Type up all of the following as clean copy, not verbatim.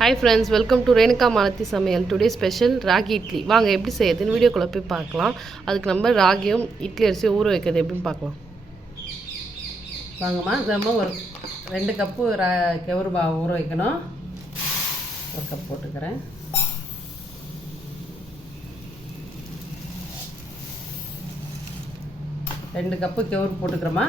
Hi friends, welcome to Renuka Malathi சமையல். Today special ragi idli. வாங்க எப்படி செய்யறதுன்னு வீடியோக்குள்ளே போய் பார்க்கலாம். அதுக்கு நம்ம ராகியும் இட்லி அரிசியும் ஊற வைக்கிறது எப்படின்னு பார்க்கலாம். வாங்கம்மா, நம்ம ஒரு 2 கப்பு கெவுரு மாவு ஊற வைக்கணும். 1 கப் போட்டுக்கிறேன். ரெண்டு கப்பு கெவுரு போட்டுக்கிறோமா.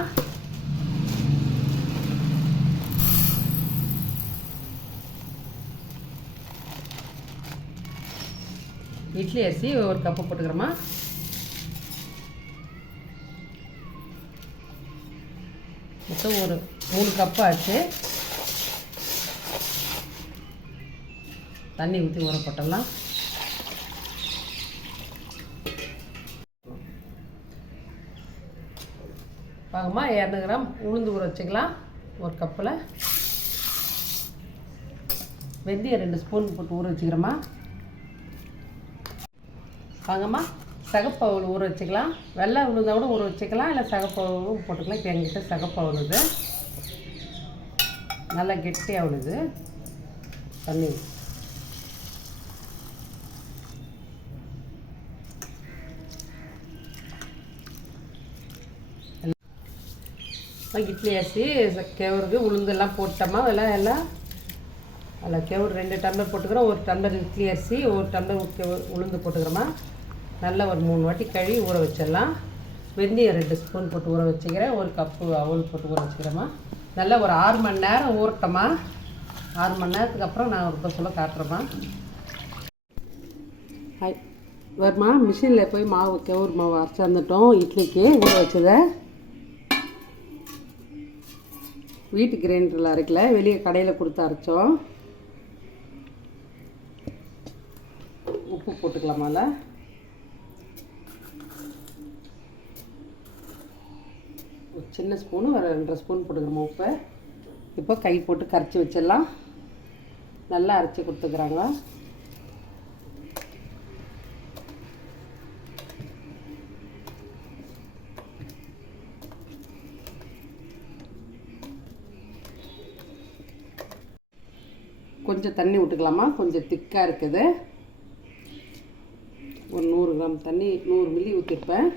இட்லி அரிசி 1 கப்பு போட்டுக்கிறோமா. மொத்தம் ஒரு 3 கப்பு ஆச்சு. தண்ணி ஊற்றி ஊற போட்டுடலாம். வாங்கம்மா, 200 கிராம் உளுந்து ஊற வச்சுக்கலாம். 1 கப்பில் வெந்தயம் 2 ஸ்பூன் போட்டு ஊற வச்சுக்கிறோமா. வாங்கம்மா, சகப்பவுல் ஊற வச்சுக்கலாம். வெள்ளை உளுந்தா கூட ஊற வச்சுக்கலாம், இல்லை சகப்பவுலும் போட்டுக்கலாம். இப்போ எங்கிட்ட சகப்பவுல் இது நல்லா கெட்டியாக உழுது. தண்ணி இட்லி அரிசி கெவுருக்கு உளுந்தெல்லாம் போட்டோமா. எல்லாம் அதில் கெவுரு 2 டம்ளர் போட்டுக்கிறோம். 1 டம்ளர் இட்லி அரிசி, 1 டம்ளர் உளுந்து போட்டுக்கிறோமா. நல்லா ஒரு 3 வாட்டி கழுவி ஊற வச்சிடலாம். வெந்தயம் 2 ஸ்பூன் போட்டு ஊற வச்சுக்கிறேன். 1 கப்பு அவல் போட்டு ஊற வச்சுக்கிறேம்மா. நல்லா ஒரு 6 மணி நேரம் ஊறட்டோமா. 6 மணி நேரத்துக்கு அப்புறம் நான் ஒரு சொல்ல காட்டுறேம்மா. வருமா, மிஷினில் போய் மாவு கெவுரு மாவு அரைச்சி வந்துட்டோம். இட்லிக்கு ஊற வச்சதை வீட்டு கிரைண்டரில் அரைக்கல, வெளியே கடையில் கொடுத்து அரைச்சோம். உப்பு போட்டுக்கலாமா. அதில் ஒரு சின்ன ஸ்பூனு ஒரு 2 ஸ்பூன் போட்டுக்கிறோம் உப்பு. இப்போ கை போட்டு கரைச்சி வச்சிடலாம். நல்லா அரைச்சி கொடுத்துக்கிறாங்க. கொஞ்சம் தண்ணி விட்டுக்கலாமா, கொஞ்சம் திக்காக இருக்குது. ஒரு 100 கிராம் தண்ணி 100 மில்லி ஊற்றிருப்பேன்.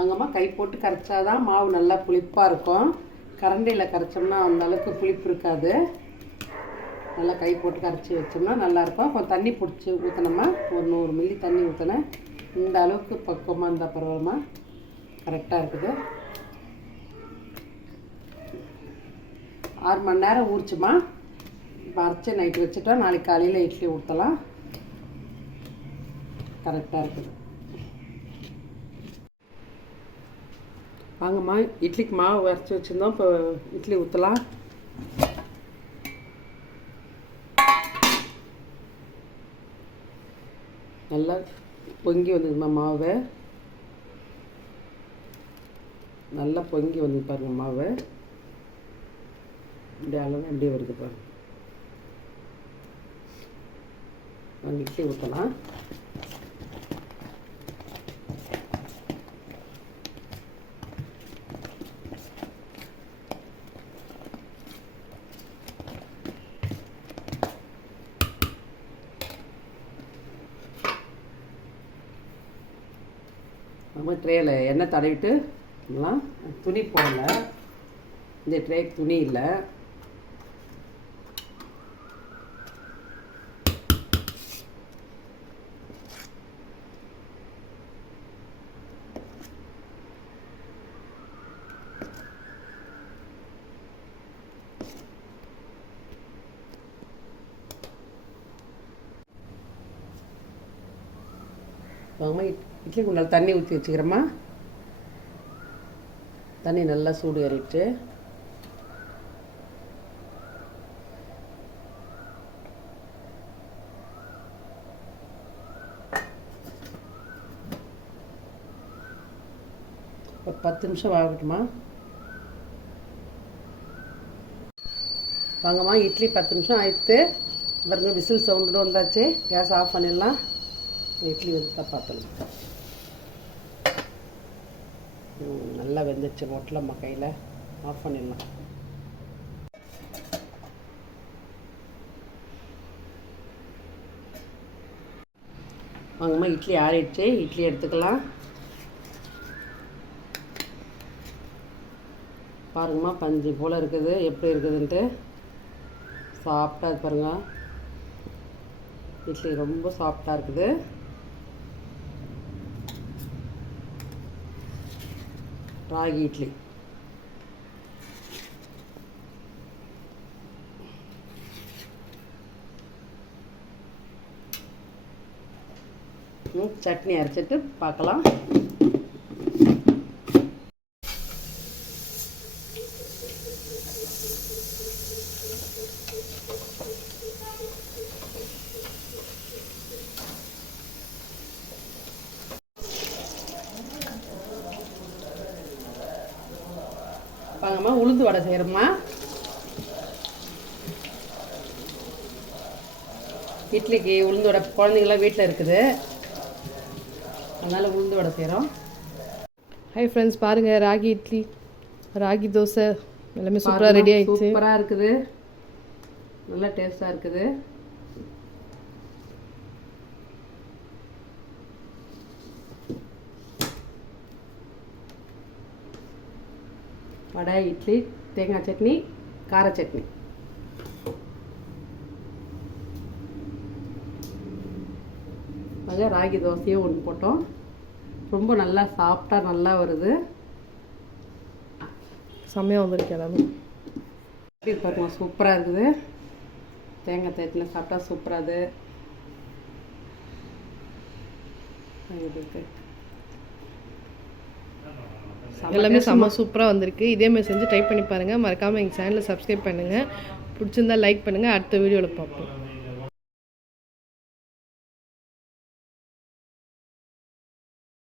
அங்கம்மா, கை போட்டு கரைச்சாதான் மாவு நல்லா புளிப்பாக இருக்கும். கரண்டியில் கரைச்சோம்னா அந்த அளவுக்கு புளிப்பு இருக்காது. நல்லா கை போட்டு கரைச்சி வச்சோம்னா நல்லாயிருக்கும். கொஞ்சம் தண்ணி பிடிச்சி ஊற்றினோம்மா. ஒரு 100 மில்லி தண்ணி ஊற்றினேன். இந்த அளவுக்கு பக்குவமாக இருந்தால் பரவாயில்லம்மா, கரெக்டாக இருக்குது. 6 மணி நேரம் ஊறிச்சுமா. இப்போ அரைச்சி நைட்டு வச்சுட்டா நாளைக்கு காலையில் இட்லி ஊற்றலாம். கரெக்டாக இருக்குது. வாங்கம்மா, இட்லிக்கு மாவு அரைச்சி வச்சுருந்தோம். இப்போ இட்லி ஊற்றலாம். நல்லா பொங்கி வந்ததுமா மாவு. நல்லா பொங்கி வந்து பாருங்க மாவு. இப்படி அளவு அப்படியே வருது பாருங்க. இட்லி ஊற்றலாம். நம்ம ட்ரேயில் எண்ணெய் தடவிட்டு துணி போடல. இந்த ட்ரேக்கு துணி இல்லை. வாங்கம்மா, இட்லி குண்டால் தண்ணி ஊற்றி வச்சுக்கிறோம்மா. தண்ணி நல்லா சூடு ஏறிட்டு ஒரு 10 நிமிஷம் ஆகட்டுமா. வாங்கம்மா, இட்லி 10 நிமிஷம் ஆயிடுத்து. பாருங்க, விசில் சவுண்டு வந்தாச்சு. கேஸ் ஆஃப் பண்ணிடலாம். இட்லி வந்து பார்த்துடலாம். நல்லா வெந்துச்சு மொட்டலம்மா கையில். ஆஃப் பண்ணிடலாம். வாங்கம்மா, இட்லி ஆறிடுச்சு. இட்லி எடுத்துக்கலாம். பாருங்கம்மா, பஞ்சு போல் இருக்குது. எப்படி இருக்குதுன்ட்டு சாஃப்டாக இது பாருங்க. இட்லி ரொம்ப சாஃப்டாக இருக்குது. ராகி இட்லி. சட்னி அரைச்சிட்டு பார்க்கலாம். வாங்கம்மா, உளுந்து வடை செய்கிறோம்மா. இட்லிக்கு உளுந்து வடை குழந்தைங்களாம் வீட்டில் இருக்குது, அதனால் உளுந்து வடை செய்கிறோம். ஹை ஃப்ரெண்ட்ஸ், பாருங்கள் ராகி இட்லி, ராகி தோசை எல்லாமே சூப்பராக ரெடி ஆகிடுச்சு. சூப்பராக இருக்குது, நல்லா டேஸ்ட்டாக இருக்குது. வடை, இட்லி, தேங்காய் சட்னி, கார சட்னி. அங்கே ராகி தோசையும் ஒன்று போட்டோம். ரொம்ப நல்லா சாஃப்டாக நல்லா வருது. செம்மையாக வந்திருக்கு எல்லாமே. எப்படி பாருங்க, சூப்பராக இருக்குது. தேங்காய் சட்னி சாப்பிட்டா சூப்பராக எல்லாமே செம்ம சூப்பராக வந்திருக்கு. இதேமாதிரி செஞ்சு ட்ரை பண்ணி பாருங்கள். மறக்காமல் எங்கள் சேனலை சப்ஸ்கிரைப் பண்ணுங்கள். பிடிச்சிருந்தா லைக் பண்ணுங்கள். அடுத்த வீடியோவில் பார்ப்போம்.